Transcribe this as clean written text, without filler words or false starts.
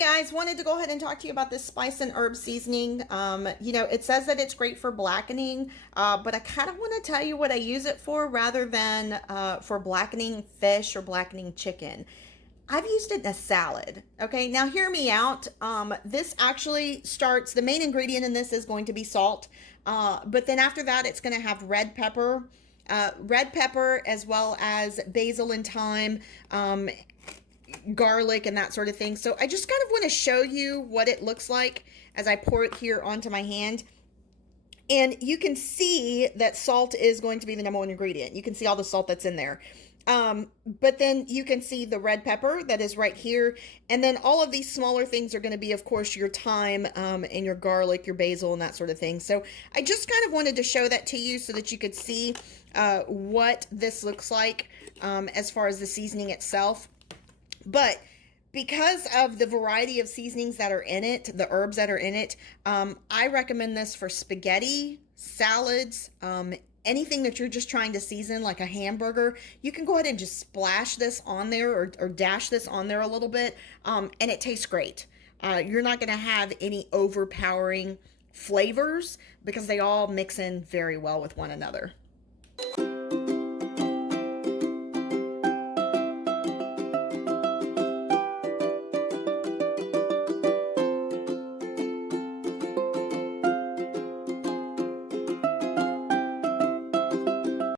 Guys, wanted to go ahead and talk to you about this spice and herb seasoning. It says that it's great for blackening, but I kind of want to tell you what I use it for rather than for blackening fish or blackening chicken. I've used it in a salad. Okay, now hear me out. This actually starts, the main ingredient in this is going to be salt, but then after that, it's going to have red pepper as well as basil and thyme. Garlic and that sort of thing. So I just kind of want to show you what it looks like as I pour it here onto my hand. And you can see that salt is going to be the number one ingredient. You can see all the salt that's in there. But then you can see the red pepper that is right here. And then all of these smaller things are going to be, of course, your thyme and your garlic, your basil, and that sort of thing. So I just kind of wanted to show that to you so that you could see what this looks like as far as the seasoning itself. But because of the variety of seasonings that are in it, the herbs that are in it, I recommend this for spaghetti, salads, anything that you're just trying to season, like a hamburger. You can go ahead and just splash this on there or dash this on there a little bit, and it tastes great. You're not going to have any overpowering flavors because they all mix in very well with one another.